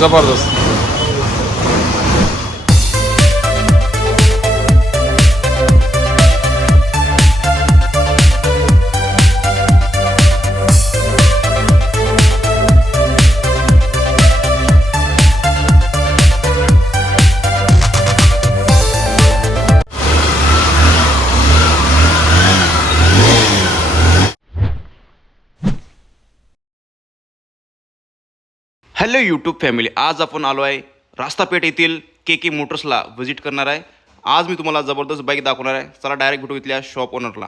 जबरदस्त. Hello YouTube family, आज आपण आलो आहे रास्तापेठ येथील के मोटर्सला व्हिजिट करणार आहे. आज मी तुम्हाला जबरदस्त बाईक दाखवणार आहे. चला डायरेक्ट भेटू इथल्या शॉप ओनरला.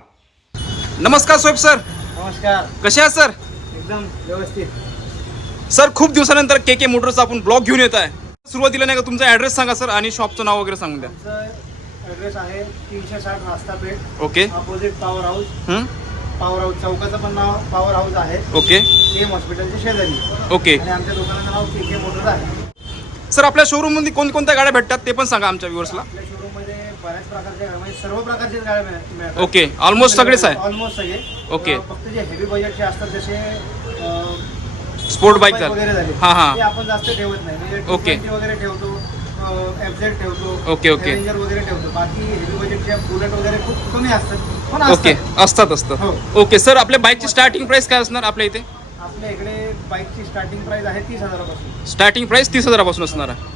नमस्कार सोहेब सर. नमस्कार. कसे आहात सर? एकदम व्यवस्थित. सर खूप दिवसानंतर के मोटर्सचा आपण ब्लॉग घेऊन येत आहे. सुरुवातीला नाही का तुमचा ॲड्रेस सांगा सर आणि शॉपचं नाव वगैरे सांगून द्या. आमचा ॲड्रेस आहे 360 Rasta Peth, okay. Opposite power house. Power house चौकाचं पण नाव पॉवर हाऊस आहे. ओके. केम हॉस्पिटलच्या शेजारी. ओके. आणि आमच्या दुकानाचं नाव के मोटर्स आहे. सर आपल्या शोरूममध्ये कोणकोणत्या गाड्या भेटतात ते पण सांगा आमच्या व्ह्युअर्सला. आपल्या शोरूममध्ये बऱ्याच प्रकारच्या म्हणजे सर्व प्रकारचे गाड्या मिळतात. ओके. ऑलमोस्ट सगळेच आहे. ऑलमोस्ट सगळे. ओके. फक्त जे हेवी बजेटचे असतात जसे स्पोर्ट बाईक वगैरे झाले हां हां. ते आपण जास्त ठेवत नाही. म्हणजे ओके. T20 वगैरे ठेवतो, FZ ठेवतो, ओके, ओके. Avenger वगैरे ठेवतो. बाकी हेवी बजेटच्या बुलेट वगैरे खूप कमी असतात पण ओके. असतात. असतात. हो. ओके सर, आपल्या बाईकची स्टार्टिंग प्राइस काय असणार आपल्या इथे? आपल्या इकडे बाईकची स्टार्टिंग प्राइस आहे 30,000 स्टार्टिंग प्राइस 30,000 असणार आहे.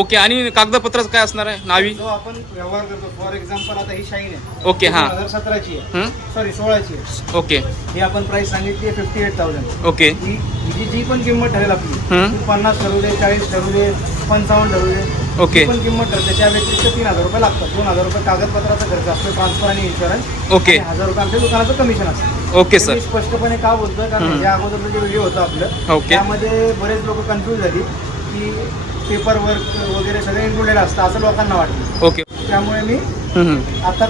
ओके. आणि कागदपत्र काय असणार आहे? नावी जो आपण व्यवहार करतो. फॉर एक्झाम्पल आता ही शाईन आहे. ओके. हां. 2017ची आहे. सॉरी 16ची आहे. ओके. ही आपण प्राइस सांगितली आहे 58,000. ओके. ही जी पण किंमत ठरेल आपली हं. ती 50 ठरवू दे, 40 ठरवू दे, 55 ठरवू दे. ओके. जी पण किंमत ठरते त्या व्यतिरिक्त 3,000 रुपये लागतात. 2,000 रुपये कागदपत्राचा खर्च असतो, ट्रान्सफर आणि इन्शुरन्स. ओके. 1,000 रुपये आमच्या दुकानाचं कमिशन असतं. ओके मी सर. स्पष्टपणे का बोलतोय कारण या अगोदरचं जे व्हिडिओ होतं आपलं ओके. त्यामध्ये बरेच लोक कन्फ्यूज झाली की पेपर वर्क वगैरे सगळं इन्क्लुडेड असतं असं लोकांना वाटतं. ओके. त्यामुळे मी आता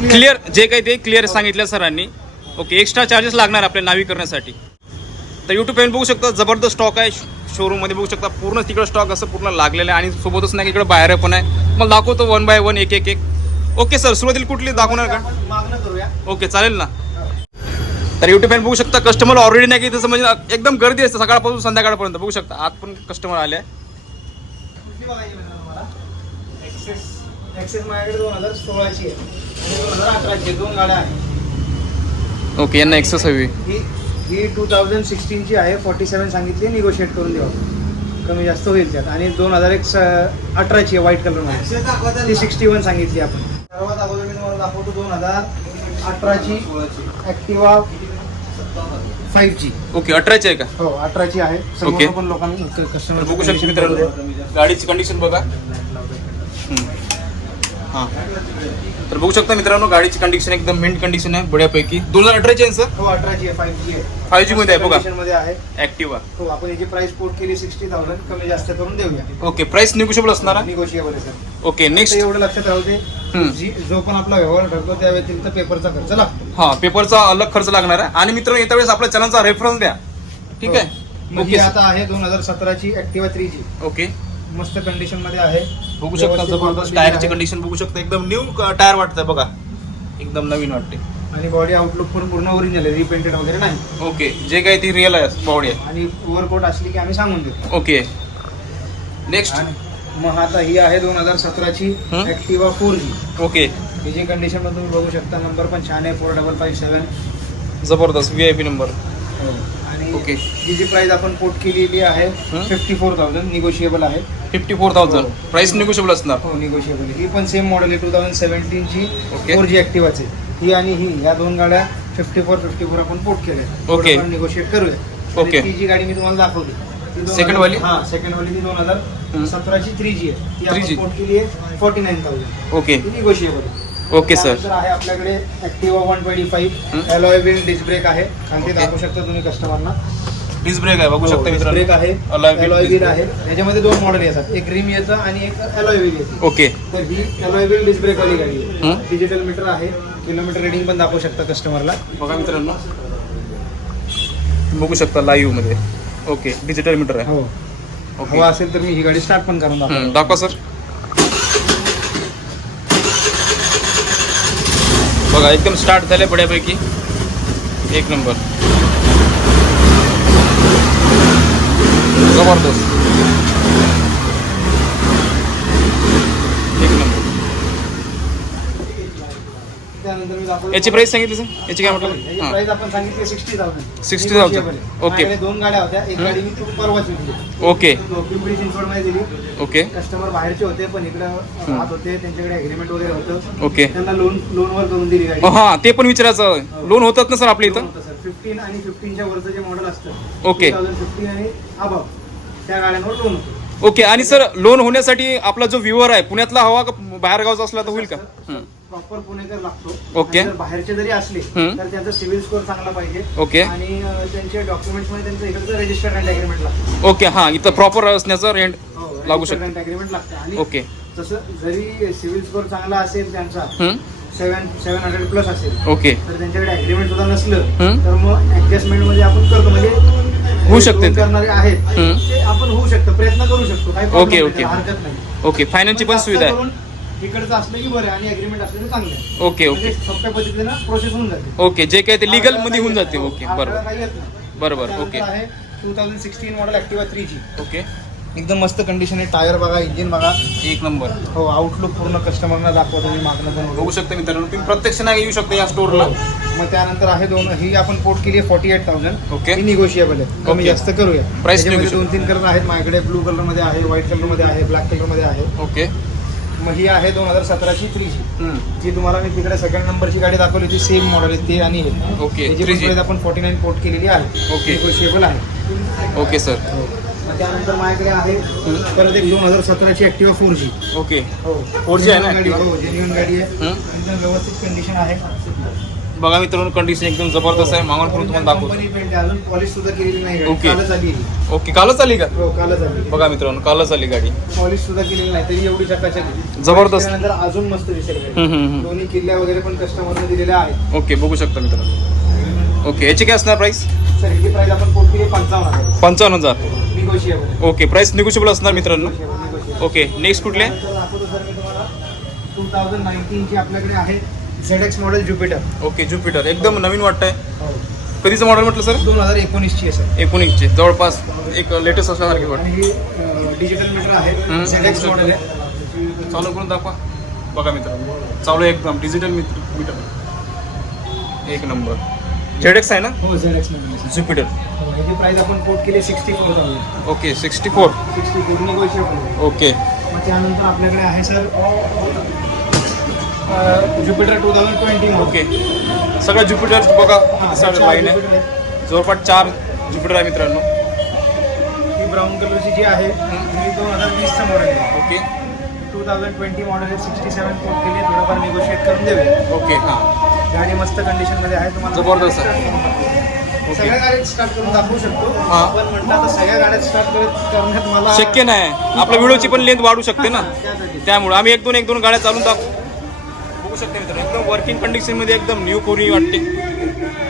क्लिअर जे काही ते क्लिअर सांगितलं सरांनी. ओके. एक्स्ट्रा चार्जेस लागणार आपल्या नावी करण्यासाठी. तर यूट्यूब फॅन बघू शकता, जबरदस्त स्टॉक आहे शोरूममध्ये. बघू शकता पूर्ण तिकडं स्टॉक असं पूर्ण लागलेलं आहे. आणि सोबतच नाही इकडे बाहेर पण आहे. मला दाखवतो 1 बाय 1 एक. ओके सर, सुरुवातीला कुठली दाखवणार का? मागणं करूया. ओके, चालेल ना. तर यूट्यूब फॅन बघू शकता कस्टमर ऑलरेडी नाही की तसं म्हणजे एकदम गर्दी असते सकाळपासून संध्याकाळपर्यंत. बघू शकता आत पण कस्टमर आले आहे. कुठली बघायची तुम्हाला? एक्सेस माझ्याकडे 2016ची आहे आणि 2018ची आहे. 2 गाड्या आहेत. ओके. यांना एक्सेस हवी. ही 2016ची आहे. 47 सांगितली, निगोशिएट करून देऊ, कमी जास्त होईल त्यात. आणि 2018ची आहे व्हाईट कलरमध्ये, ती 61 सांगितली आपण. सर्वात अगोदर मी तुम्हाला दाखवतो 2018ची ॲक्टिवा 5G. ओके. 18ची आहे का? हो 18ची आहे. ओके. पण लोकांना कस्टमर बघू शकतो मित्रांनो गाडीची कंडिशन बघा. हां. तर बघू शकता मित्रांनो गाडीची कंडिशन एकदम मिंट कंडिशन आहे बढ्यापैकी. 2018ची आहे सर? हो 18ची आहे. 5G आहे. 5G मध्ये आहे बघा. मध्ये आहे ॲक्टिवा. हो. आपण याची प्राइस कोट केली 60,000, कमी जास्त करून देऊया. ओके. प्राइस निगोशिएबल असणार आहे. निगोशिएबल आहे सर. ओके. नेक्स्ट एवढं लक्षात राहू दे, जो पण आपला व्यवहार ठरतो त्या व्यतिरिक्त पेपरचा खर्च लागतो. हा, पेपरचा अलग खर्च लागणार आहे. आणि मित्रांनो येत्या वेळेस आपल्या चॅनलचा रेफरन्स द्या. ठीक आहे. ओके. आता आहे 2017ची ॲक्टिवा 3G. ओके. मस्त कंडिशन मध्ये आहे. बघू शकता जबरदस्त टायरची कंडिशन बघू शकता. एकदम न्यू टायर वाटतंय बघा, एकदम नवीन वाटते. आणि बॉडी आउटलुक पण पूर्ण ओरिजिनल आहे, रिपेंटेड वगैरे नाही. ओके. जे काही ती रिअल आहे बॉडी आहे. आणि ओव्हरकोट असली की आम्ही सांगून देतो. ओके. नेक्स्ट. मग आता ही आहे 2017ची ॲक्टिवा 4G. ओके. ही कंडिशन मध्ये तुम्ही बघू शकता. नंबर पण छान आहे, 4557. जबरदस्त VIP नंबर. आणि ओके. जी प्राइस आपण कोट केलेली आहे 54,000, निगोशिएबल आहे. 54,000 प्राइस निगोशिएबल असणार. हो निगोशिएबल. ही पण सेम मॉडेल आहे 2017ची ओके. 4G ॲक्टिवाचे. ही आणि ही या 2 गाड्या 54 आपण पोट केल्या. ओके. निगोशिएट करूया. ओके. ती जी गाडी मी तुम्हाला दाखवली सेकंड वाली? हा सेकंड वाली ती 2017ची 3G आहे. ती 3G. आपण पोट केली आहे 49,000. ओके. ती निगोशिएबल. Okay sir. त्यानंतर आहे आपल्याकडे Activa 125 alloy wheel disc brake आहे. खाली दाखवू शकता तुम्ही कस्टमरना. डिस्क ब्रेक आहे बघू शकता मित्रांनो. ब्रेक आहे, अलॉय व्हील आहे. याच्यामध्ये 2 मॉडेल येतात, एक रिम येतं आणि एक अलॉय व्हील येते. ओके. तर ही अलॉय व्हील डिस्क ब्रेक वाली गाडी आहे. डिजिटल मीटर आहे, किलोमीटर रिडिंग पण दाखवू शकता कस्टमरला. बघा मित्रांनो बघू शकता लाईव्ह मध्ये. ओके. डिजिटल मीटर आहे. हो. ओके. हवा असेल तर मी ही गाडी स्टार्ट पण करून दाखवतो. दाखवा सर. बघा एकदम स्टार्ट झाले बड्यापैकी. एक नंबर. जबरदस्त. याची प्राइस सांगितली सर, याची काय म्हटलं याची हां प्राइस आपण सांगितली 60,000. 60,000. ओके. माझ्याकडे 2 गाड्या होत्या, एक गाडी मी परवाच विकली. ओके पिंपरी चिंचवडमध्ये दिली. ओके कस्टमर बाहेरचे होते पण इकडे राहत होते, त्यांच्याकडे ॲग्रीमेंट वगैरे होतं. ओके त्यांना लोनवर करून दिली गाडी. हां ते पण विचारायचं, लोन होतात ना सर आपल्या इथं? 15 आणि 15च्या वरचं जे मॉडेल असतं ओके 2015 आणि अबाव त्या गाड्यांवर लोन होतं. ओके. आणि सर लोन होण्यासाठी आपला जो व्ह्युअर आहे पुण्यातला हवा का बाहेर गावचा असला तर होईल का? प्रॉपर पुणेकर लागतो. ओके. आणि जर बाहेरचे जरी असले तर त्यांचा सिव्हिल स्कोअर चांगला पाहिजे. ओके आणि त्यांचे डॉक्युमेंट्स मध्ये त्यांचं इकडचं रजिस्टर्ड अँड ॲग्रीमेंट लागतं. ओके हां इथं प्रॉपर असण्याचं रेंट लागू शकतं. ॲग्रीमेंट लागतं. आणि ओके तसं जरी सिव्हिल स्कोअर चांगला असेल त्यांचा हं? 700 प्लस असेल ओके तर त्यांच्याकडे ॲग्रीमेंट सुद्धा नसलं हं? तर मग ऍडजस्टमेंट मध्ये आपण करतो. म्हणजे होऊ शकते लोन ते. करणारे आहेत हं. ते आपण होऊ शकतं, प्रयत्न करू शकतो, काही problem ओके, नाही, ओके. त्याला हरकत नाही. ओके फायनान्सची पण जास्त सुविधा आहे. करून इकडचं असलं की बरं आणि ॲग्रीमेंट असलं की चांगलं आहे. ओके म्हणजे ओके सोप्या पद्धतीनं प्रोसेस होऊन जाते. ओके जे काय ते लिगल मध्ये होऊन जाते. ओके आपल्याला बरोबर काही येत नाही. बरोबर. त्यानंतर ओके आहे 2016 मॉडेल ॲक्टिवा 3G. ओके एकदम मस्त कंडिशन आहे. टायर बघा, इंजिन बघा. एक नंबर. हो आउटलुक पूर्ण कस्टमरना दाखवतो मी मागणं पण बघू शकता मित्रांनो, तुम्ही प्रत्यक्ष नाही येऊ शकता या स्टोरला. मग त्यानंतर आहे दोन, ही आपण पोट केली आहे 48,000. ओके. ही निगोशिएबल आहे, कमी ओके. जास्त करूया. Price त्याच्यामध्ये negotiable. 2-3 कलर आहेत माझ्याकडे. ब्लू कलर मध्ये आहे, व्हाईट कलर मध्ये आहे, ब्लॅक कलर मध्ये आहे. ओके मग ही आहे 2017ची 3G. हं. जी तुम्हाला मी तिकडे सेकंड नंबरची गाडी दाखवली होती, सेम मॉडेल आहे ते आणि हे. ओके त्याची 3G. प्राइस आपण 49 पोट केलेली आहे. ओके. निगोशिएबल आहे. Okay sir. मग त्यानंतर माझ्याकडे आहे परत एक 2017ची ॲक्टिवा 4G. ओके हो 4G आहे ना गाडी. Activa? हो जेन्युइन गाडी आहे. हं? एकदम व्यवस्थित कंडिशन आहे. बघा मित्रांनो कंडिशन एकदम जबरदस्त आहे. मागून पण तुम्हाला दाखवतो. कंपनी पेंट आहे, अजून पॉलिश सुद्धा केलेली नाही गाडी. ओके. कालच आली आहे. ओके कालच आली का? हो कालच आली. बघा मित्रांनो कालच आली गाडी. पॉलिश सुद्धा केलेली नाही तरी एवढी चकाचक आहे. जबरदस्त. त्यानंतर अजून मस्त दिसेल गाडी. हं, हं, हं. दोन्ही किल्ल्या वगैरे पण कस्टमरने दिलेल्या आहेत. ओके बघू शकता मित्रांनो. ओके याची काय असणार प्राइस? सर याची प्राइस आपण पोट केली 55,000. 55,000. निगोशिएबल. ओके प्राइस निगोशिएबल असणार मित्रांनो. ओके नेक्स्ट कुठले? दाखवतो सर मी तुम्हाला 2019ची आपल्याकडे आहे ZX model Jupiter. Okay Jupiter एकदम नवीन वाटतंय. कधीचं मॉडेल म्हटलं सर? 2019ची आहे सर. 19चे जवळपास एक लेटेस्ट असल्यासारखे आणि वाटतं. ही डिजिटल मीटर आहे. ZX मॉडेल आहे. चालू करून दाखवा. बघा मित्रांनो चालू आहे एकदम डिजिटल मीटर एक नंबर. ZX आहे ना हो ZX मॉडेल. ज्युपिटर. याची प्राइस आपण पोट केली 64,000. ओके 64. 64 निगोशिएबल. ओके मग त्यानंतर आपल्याकडे आहे सर ज्युपिटर 2020 ओके सगळं ज्युपिटर बघा किती लाईन आहे. जवळपास 4 ज्युपिटर आहे मित्रांनो. ही ब्राऊन कलरची जी आहे ही 2020चं मॉडेल आहे. ओके 2020 मॉडेल आहे. 67 पोट केली, थोडंफार निगोशिएट करून देऊया. ओके हां गाडी मस्त कंडिशन मध्ये आहे. तुम्हाला जबरदस्त सगळ्या गाड्यात स्टार्ट करून दाखवू शकतो. हा. पण म्हटलं तर सगळ्या गाड्यात स्टार्ट करण्यात मला शक्य नाही. आपल्या व्हिडिओची पण लेंथ वाढू शकते ना, त्यासाठी. त्यामुळे आम्ही एक दोन गाड्या चालून दाखवू. बघू शकते मित्रांनो एकदम वर्किंग कंडिशन मध्ये एकदम न्यू कोरी वाटते.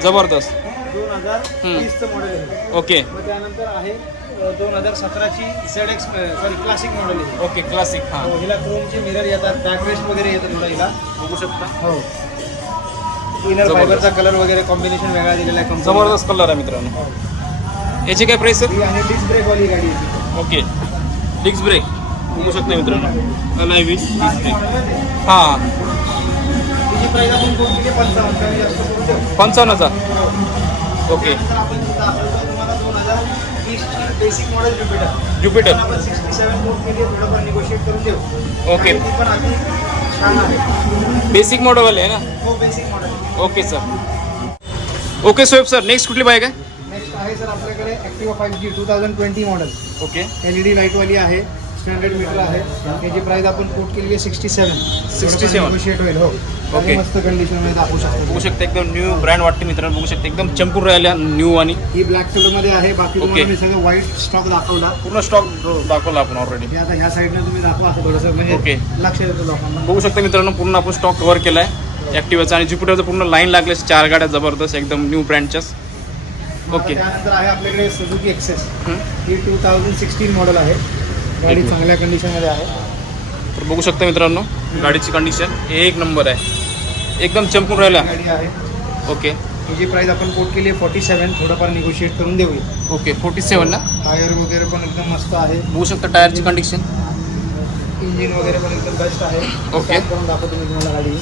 जबरदस्त. 2020चं मॉडेल आहे. ओके मग त्यानंतर आहे 2017ची ZX सॉरी क्लासिक मॉडेल आहे. ओके क्लासिक हां हो, हिला क्रोमचे मिरर येतात, बॅकरेस्ट वगैरे येतं थोडं हिला. बघू शकता. हो इनर फायबरचा कलर वगैरे कॉम्बिनेशन वेगळा दिलेला आहे कंपनीने. जबरदस्त कलर आहे मित्रांनो. याची काय प्राइस सर? ही आणि डिस्क ब्रेक वाली गाडी आहे. ओके डिस्क ब्रेक बघू शकता मित्रांनो. नाही विथ डिस्क ब्रेक हां तिची प्राइस आपण कोणती ते 55 कमी जास्त करून देऊ. 55,000. ओके त्यानंतर आपण दाखवतो तुम्हाला 2020ची बेसिक मॉडेल ज्युपिटर. ज्युपिटर. आपण 67 पोर्ट केली, थोडंफार निगोशिएट करून देऊ. ओके. गाडी ती पण अगदी छान आहे. बेसिक मॉडेल आहे ना. हो basic model. Okay sir. Okay Shoaib sir next कुठली बाईक आहे? नेक्स्ट आहे सर आपल्याकडे Activa 5G 2020 model. Okay LED लाईटवाली आहे, स्टँडर्ड मीटर आहे. त्याची प्राइस आपण कोट केली आहे 67. 67. निगोशिएट होईल. हो ओके. आणि मस्त कंडिशनमध्ये दाखवू बघू शकतो. शकता एकदम न्यू ब्रँड वाटते मित्रांनो. बघू शकता एकदम चंपूर राहिल्या न्यू आणि ही ब्लॅक कलरमध्ये आहे. बाकी ओके. तुम्हाला मी सगळं व्हाईट स्टॉक दाखवला. पूर्ण स्टॉक दाखवला आपण ऑलरेडी. हे आता ह्या साईडने तुम्ही दाखवा असं थोडंसं म्हणजे ओके. लक्ष येतं लोकांना. बघू शकता मित्रांनो पूर्ण आपण स्टॉक कव्हर केला आहे ॲक्टिवाचा आणि ज्युपिटरचं पूर्ण लाईन लागले 4 गाड्या जबरदस्त एकदम न्यू ब्रँडच्याच. ओके. त्यानंतर आहे आपल्याकडे सुझुकी एक्सेस. हं. ही 2016 मॉडेल आहे. गाडी मिनिट. चांगल्या कंडिशनमध्ये आहे. तर बघू शकता मित्रांनो गाडीची कंडिशन एक नंबर आहे. एकदम चमकून राहिल्या. गाडी आहे. ओके हिची प्राइस आपण कोट केली आहे 47. थोडंफार निगोशिएट करून देऊया. ओके 47 ना. टायर वगैरे पण एकदम मस्त आहे. बघू शकता टायरची कंडिशन. इंजिन वगैरे पण एकदम बेस्ट आहे. ओके. Start करून दाखवतो मी तुम्हाला गाडी.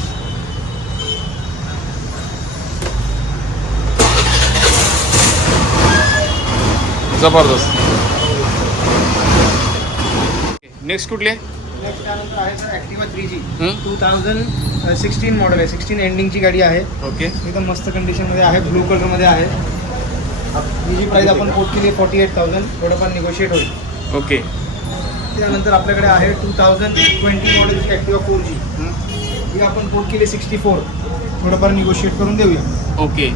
जबरदस्त. नेक्स्ट कुठले? नेक्स्ट त्यानंतर आहे सर ॲक्टिवा 3G हं? 2016 मॉडेल आहे. 16 एंडिंगची गाडी आहे. ओके एकदम मस्त कंडिशनमध्ये आहे. ब्लू कलरमध्ये आहे. हिची प्राईस आपण कोट केली 48,000. थोडंफार निगोशिएट होईल. ओके त्यानंतर आपल्याकडे आहे 2020 मॉडेलची ॲक्टिवा 4G. ही आपण कोट केली 64. थोडंफार निगोशिएट करून देऊया. ओके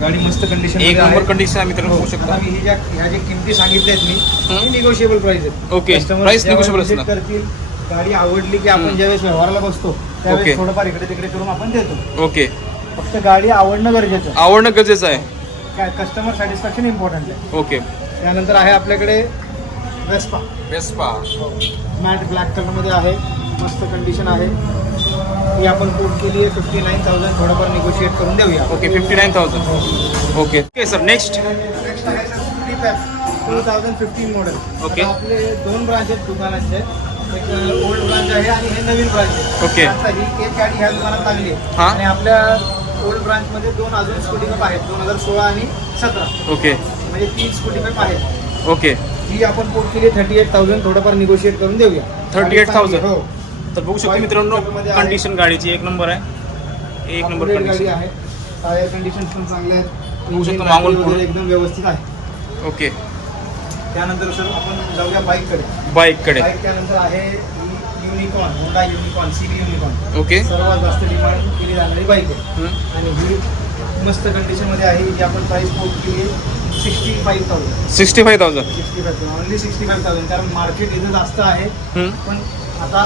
गाडी मस्त कंडिशन एक नंबर कंडिशन आहे मित्रांनो, बघू शकता. आता मी ह्या ज्या किमती सांगितल्यात मी निगोशिएबल प्राइस आहेत. ओके प्राइस निगोशिएबल असणार. करतील. गाडी आवडली की आपण ज्यावेळेस व्यवहाराला बसतो त्यावेळेस ओके. थोडंफार इकडे तिकडे करून आपण देतो. ओके फक्त गाडी आवडणं गरजेचं आहे. आवडणं गरजेचं आहे. काय कस्टमर सॅटिस्फॅक्शन इम्पॉर्टंट आहे. ओके त्यानंतर आहे आपल्याकडे वेस्पा वेस्पा मॅट ब्लॅक कलरमध्ये आहे. मस्त कंडिशन आहे. ही आपण कोट केली आहे 59,000. थोडंफार निगोशिएट करून देऊया. Okay 59,000. Okay okay sir next. Next आहे सर स्कूटी पॅक 2015 मॉडेल. ओके. आपले 2 ब्रांच आहेत दुकानाचे. एक ओल्ड ब्रांच आहे आणि हे नवीन ब्रांच आहे. ओके. आता ही एक गाडी ह्या दुकानात लागली आहे. हां. आणि आपल्या ओल्ड ब्रांचमध्ये 2 अजून स्कूटी पॅप आहेत 2016 आणि 17. ओके म्हणजे 3 स्कूटी पॅप आहेत. ओके ही आपण कोट केली 38,000. थोडंफार निगोशिएट करून देऊया. 38,000. हो. तर बघू शकतो मित्रांनो कंडिशन गाडीची एक नंबर आहे. एक नंबर Upgrade गाडी कंडिशन. आहे. टायर कंडिशन पण चांगले आहेत. बघू शकतो Engine मागून वगैरे पुढे. एकदम व्यवस्थित आहे. ओके त्यानंतर सर आपण जाऊया बाईककडे. बाईककडे. बाईक त्यानंतर आहे unicorn, Honda unicorn, CB unicorn. Okay सर्वात जास्त डिमांड केली जाणारी बाईक आहे. हं? आणि ही मस्त कंडिशनमध्ये आहे. जी आपण प्राईस कोट केली आहे 65,000. 65,000. 65,000 ओनली 65,000. कारण मार्केट इथं जास्त आहे. हं? पण आता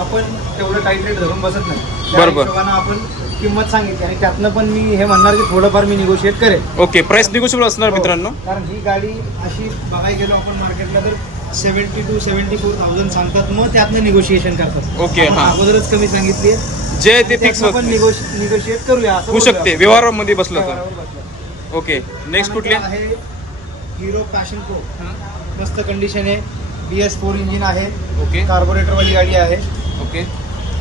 आपण तेवढं टाईट रेट धरून बसत नाही. त्या बरोबर. हिशोबानं आपण किंमत सांगितली आणि त्यातनं पण मी हे म्हणणार की थोडंफार मी निगोशिएट करेल. ओके प्राइस निगोशिएबल असणार मित्रांनो. कारण ही गाडी अशी बघायला गेलो आपण मार्केटला तर 70 to 74,000 सांगतात. मग त्यातनं निगोशिएशन करतात. ओके, आपण हां. अगोदरच कमी सांगितली जे ते फिक्स होत पण नाही. निगोशिएट करूया असं होऊ बोलूया शकते आपण. व्यवहारामध्ये बसलं तर. व्यवहारावर बसलं. ओके नेक्स्ट कुठले? त्यानंतर आहे हिरो पॅशन प्रो. मस्त कंडिशन आहे. BS4 इंजिन आहे. ओके कार्बोरेटरवाली गाडी आहे. ओके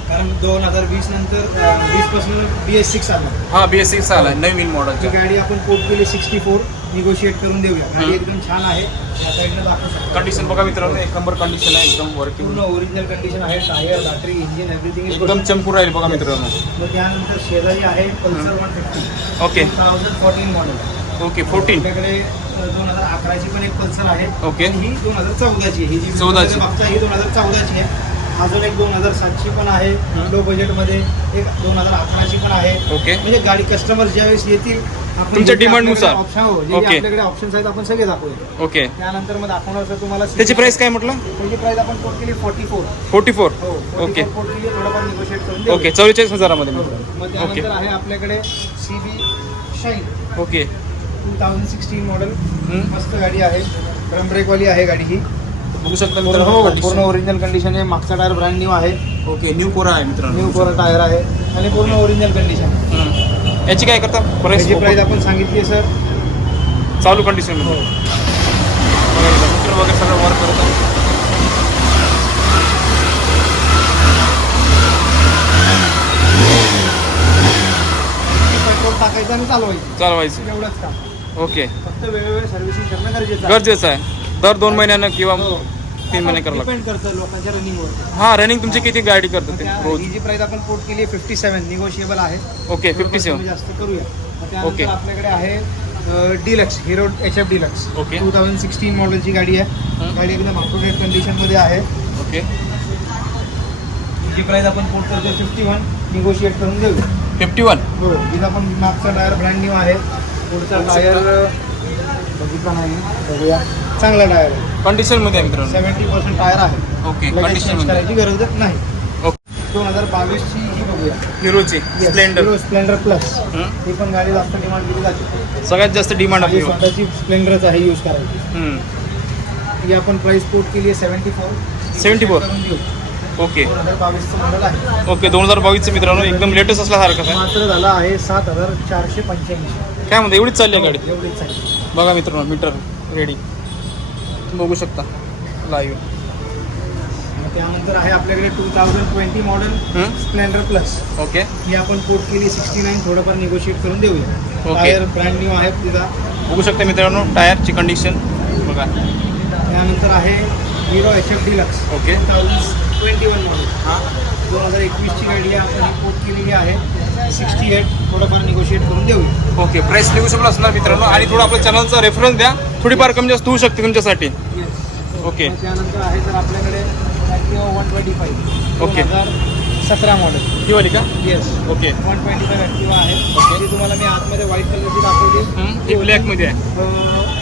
कारण 2020 नंतर 20 पासून BS6 आला. हा BS6 आला नवीन ही मॉडेलचा. गाडी आपण कोट केली 64. निगोशिएट करून देऊया. गाडी हं. एकदम छान आहे. या साईडनं दाखवू शकतो. कंडिशन बघा मित्रांनो एक नंबर कंडिशन आहे एकदम वर्किंग. पूर्ण ओरिजिनल कंडिशन आहे. टायर, बॅटरी, इंजिन एव्हरीथिंग एकदम चमकून राहील बघा मित्रांनो. मग त्यानंतर शेजारी आहे पल्सर 150 ओके 2014 मॉडेल. ओके 14. आपल्याकडे 2011ची पण एक पल्सर आहे. ओके. आणि ही 2014ची आहे. ही जी 14 ची. बघता ही 2014ची आहे. अजून एक 2007ची पण आहे. लो बजेटमध्ये एक 2011ची पण आहे. ओके म्हणजे गाडी कस्टमर ज्यावेळेस येतील आपण तुमच्या जे demand नुसार. ऑप्शन हो जे ओके. आपल्याकडे ऑप्शन्स आहेत आपण सगळे दाखवूया. ओके त्यानंतर मग दाखवणार सर तुम्हाला त्याची प्राइस काय म्हटलं? त्याची प्राइस आपण कोट केली 44. 44. हो ओके 44 कोट केली. थोडंफार निगोशिएट करून देऊ. ओके 44,000मध्ये हो. मित्रांनो. मग ओके त्यानंतर आहे आपल्याकडे CB शाईन ओके 2016 मॉडेल. हं? मस्त गाडी आहे. फ्रंट ब्रेकवाली आहे गाडी ही. बघू शकता पूर्ण मित्रांनो हो, पूर्ण condition. ओरिजिनल कंडिशन आहे. मागचा टायर ब्रँड न्यू आहे. ओके न्यू कोरा आहे मित्रांनो. न्यू कोरा टायर आहे आणि पूर्ण ओरिजिनल कंडिशन. हं. याची काय करता त्याची प्राइस प्राइस आपण सांगितली आहे सर. चालू कंडिशन हो. मीटर वगैरे सगळं वर्क करत आहे. पेट्रोल टाकायचं आणि चालवायचं चालवायचं. एवढंच काम. ओके फक्त वेळोवेळी सर्व्हिसिंग करणं गरजेचं आहे. गरजेचं आहे. दर 2 महिन्यानं किंवा हो. 3 महिने करावं लागतं. डिपेंड करतं लोकांच्या रनिंगवर. हा रनिंग तुमची किती गाडी करतं ते रोज? ही जी प्राइस आपण कोट केली 57 निगोशिएबल आहे. ओके थोडं 57. कमी जास्त करूया. मग त्यानंतर ओके. आपल्याकडे आहे deluxe hero HF deluxe okay. 2016 मॉडेलची गाडी आहे. हं. गाडी एकदम अप टू डेट कंडिशनमध्ये आहे. ओके जी प्राइस आपण कोट करतो 51 निगोशिएट करून देऊ. 51. हो तिथं आपण मागचा टायर ब्रँड न्यू आहे. पुढचा टायर बघितला नाही बघूया. चांगला टायर आहे. कंडिशनमध्ये आहे मित्रांनो. 70% टायर आहे. ओके लगेच चेंज कंडिशनमध्ये. करायची गरजच नाही. ओके 2022ची ही बघूया. हिरोची स्प्लेंडर. स्प्लेंडर प्लस ही पण गाडी जास्त डिमांड केली जाते. सगळ्यात जास्त डिमांड माझी आहे. स्वतःची स्प्लेंडरच आहे यूज करायची. ही आपण प्राइस कोट केली आहे 74. 74. करून देऊ. ओके 2022चं मॉडेल आहे. ओके 2022 मित्रांनो एकदम लेटेस्ट असल्यासारखं आहे. मात्र झाला आहे 7,485. काय म्हणते एवढीच चालली आहे गाडी. एवढीच आहे. बघा मित्रांनो मीटर रेडी बघू शकता लाईव्ह. मग त्यानंतर आहे आपल्याकडे 2020 मॉडेल स्प्लेंडर प्लस. ओके ही आपण कोट केली 69. थोडंफार निगोशिएट करून देऊया. ओके. टायर ब्रँड न्यू आहे तिचा. बघू शकता मित्रांनो टायरची कंडिशन बघा. त्यानंतर आहे hero HF deluxe okay 2021 model. हां 2021ची गाडी आहे. आपण पोर्ट केलेली आहे 68. थोडंफार निगोशिएट करून देऊया. ओके. प्राईस निगोशिएबल असणार मित्रांनो. आणि थोडं आपल्या चॅनलचा रेफरन्स द्या, थोडीफार कमी जास्त होऊ शकते तुमच्यासाठी. ओके. त्यानंतर आहे तर आपल्याकडे ॲक्टिवा 125 ओके. 2017 मॉडेल. ही वाली का? येस. ओके. 125 ॲक्टिवा आहे. ओके. जी तुम्हाला मी आतमध्ये व्हाईट कलरची दाखवली. ही ब्लॅकमध्ये आहे.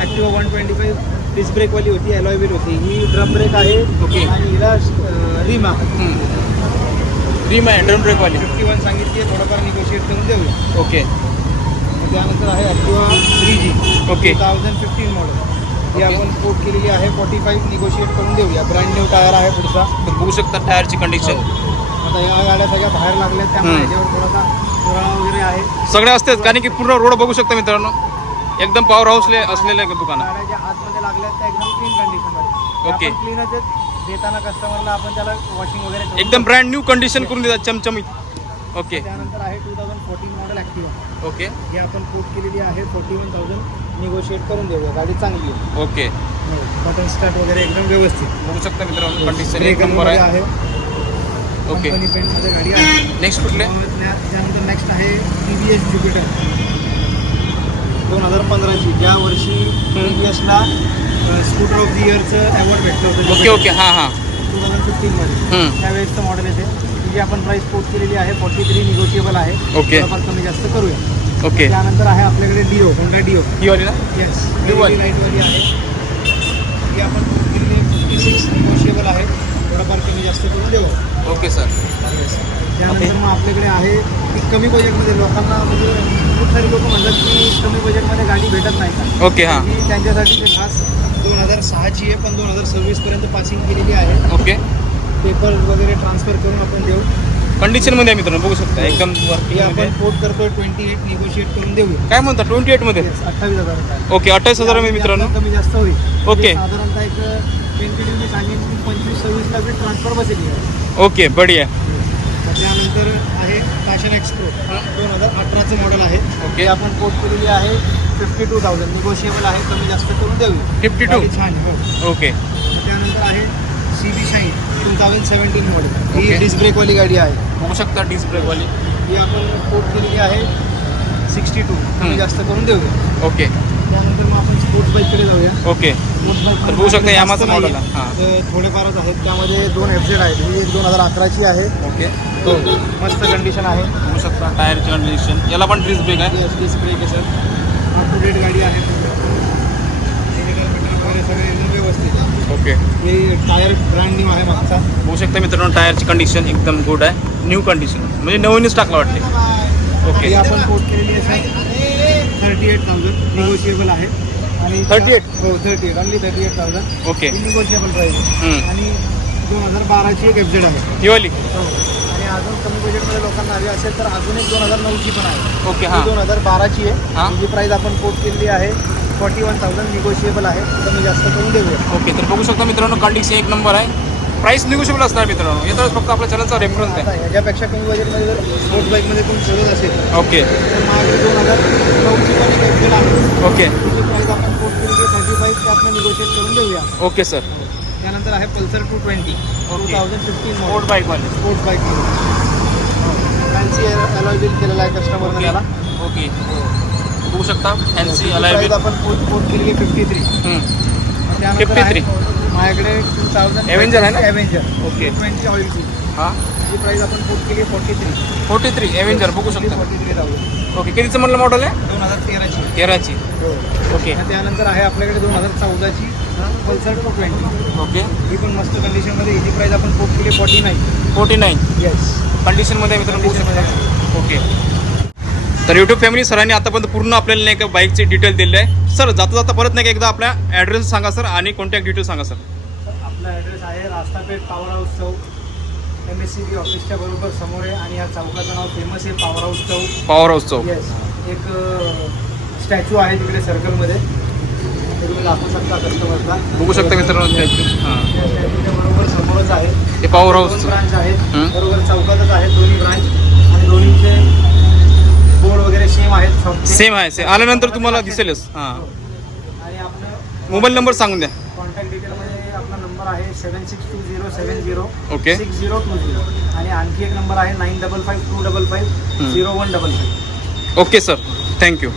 ॲक्टिवा 125 डिस्क ब्रेकवाली होती, अलॉय व्हील होती. ही ड्रम ब्रेक आहे. ओके. आणि हिला रिम आहे. रिम आहे ड्रम ब्रेकवाली. 51 सांगितली आहे. थोडंफार निगोशिएट करून देऊया. ओके. त्यानंतर आहे ॲक्टिवा 3G ओके. 2015 मॉडेल. ही ओके. आपण पोर्ट केलेली आहे 45 निगोशिएट करून देऊया. ब्रँड न्यू टायर आहे पुढचा. तर बघू शकता टायरची कंडिशन. आता या गाड्या सगळ्या बाहेर लागल्यात त्यामुळे याच्यावर थोडासा थोडा वगैरे आहे. सगळे असतेच, कारण की पूर्ण रोड बघू शकता मित्रांनो. एकदम पॉवर हाऊसले असलेलं दुकान. गाड्या ज्या आतमध्ये लागल्यात त्या एकदम क्लीन कंडिशनमध्ये. ओके. क्लीनच आहेत. देताना कस्टमरला आपण त्याला वॉशिंग वगैरे करून एकदम ब्रँड न्यू कंडिशन करून देतात चमचमीत. ओके. त्यानंतर आहे 2014 मॉडेल ॲक्टिवा. ओके. ही आपण पोर्ट केलेली आहे 41,000 निगोशिएट करून देऊया. गाडी चांगली आहे. ओके. बटन स्टार्ट वगैरे एकदम व्यवस्थित. बघू शकता मित्रांनो कंडिशन ग्रे एक नंबर कलरमध्ये आहे. ओके. कंपनी पेंटमध्ये गाडी आहे. नेक्स्ट कुठले? त्यानंतर नेक्स्ट आहे TVS ज्युपिटर 2015ची. ज्या वर्षी TVSला स्कूटर ऑफ द इयरचं अवॉर्ड भेटलं होतं. Okay okay. हां हां 2015मध्ये त्यावेळेसचं मॉडेल येते. जी आपण प्राईस पोर्ट केलेली आहे 43 निगोशिएबल आहे. ओके. थोडंफार कमी जास्त करूया. ओके. त्यानंतर आहे आपल्याकडे डिओ, होंडा डिओ. ही वाली ना? येस. Dio वाली. लाईटवाली आहे. ही आपण पोर्ट केलेली आहे 56 निगोशिएबल आहे. थोडंफार कमी जास्त करून देऊ. Okay sir. त्यानंतर मग आपल्याकडे आहे की कमी बजेटमध्ये लोकांना म्हणजे खूप सारी लोक म्हणतात की कमी बजेटमध्ये गाडी भेटत नाही का. ओके. हां ही त्यांच्यासाठी ते खास 2006ची आहे, पण 2026पर्यंत पासिंग केलेली आहे. ओके. पेपर वगैरे ट्रान्सफर करून आपण देऊ. कंडिशनमध्ये आहे मित्रांनो, बघू शकता एकदम ही वर्किंगमध्ये. आपण पोर्ट करतोय 28 निगोशिएट करून देऊया. काय म्हणता 28मध्ये? 28,000. ओके. 28,000 मित्रांनो. कमी जास्त होईल. ओके. साधारणतः एक पेनकिडी मी सांगेन की 25-26 ला बी ट्रान्सफर बसेल. ओके. बढिया. त्यानंतर आहे पॅशन एक्सप्रो 2018चं मॉडेल आहे. ओके. हे आपण पोर्ट केलेली आहे 52,000 निगोशिएबल आहे. कमी जास्त करून देऊया. 52. गाडी छान आहे. हो. ओके. त्यानंतर आहे CB शाईन 2017 मॉडेल. ओके. ही डिस्क ब्रेकवाली गाडी आहे. बघू शकता डिस्क ब्रेकवाली. ही आपण पोर्ट केलेली आहे 62 कमी जास्त करून देऊया. ओके. त्यानंतर मग आपण स्पोर्ट्स बाईककडे जाऊया. ओके. स्पोर्ट्स बाईक तर बघू शकता यामाचं मॉडेल आहे. हां. थोडेफारच आहेत. त्यामध्ये 2 FZ आहेत. ही एक 2011ची आहे. ओके. हो. मस्त कंडिशन आहे. बघू शकता टायरची कंडिशन. याला पण डिस्क ब्रेक आहे. डिस्क ब्रेक आहे सर. अप टू डेट गाडी आहे. डिजिटल मीटर वगैरे सगळे एकदम व्यवस्थित आहे. ओके. हे टायर ब्रँड न्यू आहे मागचा. बघू शकता मित्रांनो टायरची कंडिशन एकदम गुड आहे. न्यू कंडिशन म्हणजे नवीनच टाकला वाटते. ओके. ही आपण पोर्ट केलेली आहे सर 38,000 निगोशिएबल आहे. आणि 38? हो 38 ओनली 38,000. ओके. निगोशिएबल प्राईस आहे. आणि 2012ची एक FZ आहे. ही वाली. हो. आणि अजून कमी बजेटमध्ये लोकांना हवी असेल तर अजून एक 2009ची पण आहे. ओके. ही हां 2012ची आहे. हां. जी प्राईस आपण पोर्ट केलेली आहे 41,000 निगोशिएबल आहे. कमी जास्त करून देऊया. ओके. तर बघू शकता मित्रांनो कंडिशन एक नंबर आहे. प्राईस निगोशिएबल असणार मित्रांनो. याचाच फक्त आपल्या चॅनलचा रेफरन्स आता आहे. ह्याच्यापेक्षा कमी बजेटमध्ये जर स्पोर्ट्स बाईकमध्ये तुम्ही शोधत असेल ओके. तर माझ्याकडे 2009ची पण एक FZ आहे. ओके. तिची प्राईस आपण पोर्ट केली 35 त्यातनं निगोशिएट करून देऊया. Okay sir. त्यानंतर आहे पल्सर 220 ओके. 2015 स्पोर्ट मॉडेल बाईकवाली. Sports bike. Fancy alloy wheel केलेला आहे कस्टमरने ओके. त्याला. ओके. बघू शकता फॅन्सी तिची अलाय प्राईस आपण पोर्ट केली आहे 53. त्यानंतर 53. आहे माझ्याकडे 2000 Avenger आहे ना? Avenger okay. 20 ऑइल ची. हां ही प्राईस आपण पोर्ट केली 43. 43 एव्हेंजर बघू शकता. 43,000 ओके. कितीचं म्हणलं मॉडेल आहे? 2013ची. 13ची. ओके. आणि त्यानंतर आहे आपल्याकडे 2014ची पल्सर 220. ओके. ही पण मस्त कंडिशनमध्ये. हिची प्राईस आपण पोर्ट केली 49. 49 येस. कंडिशनमध्ये मित्रांनो बघू शकता. ओके. तर यूट्यूब फॅमिली सरांनी आतापर्यंत पूर्ण आपल्याला नाही का बाईकची डिटेल दिलेली आहे. सर जाता जाता परत नाही का एकदा आपल्या ॲड्रेस सांगा सर आणि कॉन्टॅक्ट डिटेल सांगा सर. आपला ॲड्रेस आहे रास्तापेठ पॉवर हाऊस चौक. MSCB ऑफिसच्या बरोबर समोर आहे. आणि या चौकाचं नाव फेमस आहे पॉवर हाऊस चौक. पॉवर हाऊस चौक. येस. एक स्टॅच्यू आहे तिकडे सर्कलमध्ये. ते तुम्ही दाखवू शकता कस्टमरला. बघू शकता मित्रांनो त्याची. हां त्या स्टॅच्यूच्या बरोबर समोरच आहे. ते पॉवर 2 हाऊस. ब्रांच आहेत. हं. बरोबर चौकातच आहेत दोन्ही ब्रांच. आणि दोन्हीचे बोर्ड वगैरे सेम आहेत. सेम आहे. सेम आल्यानंतर तुम्हाला दिसेलच. हां आणि आपलं मोबाईल नंबर सांगून द्या. कॉन्टॅक्ट डिटेलमध्ये आपला नंबर आहे 762070 ओके. 6020 आणि आणखी एक नंबर आहे 9552550155. Okay sir, thank you.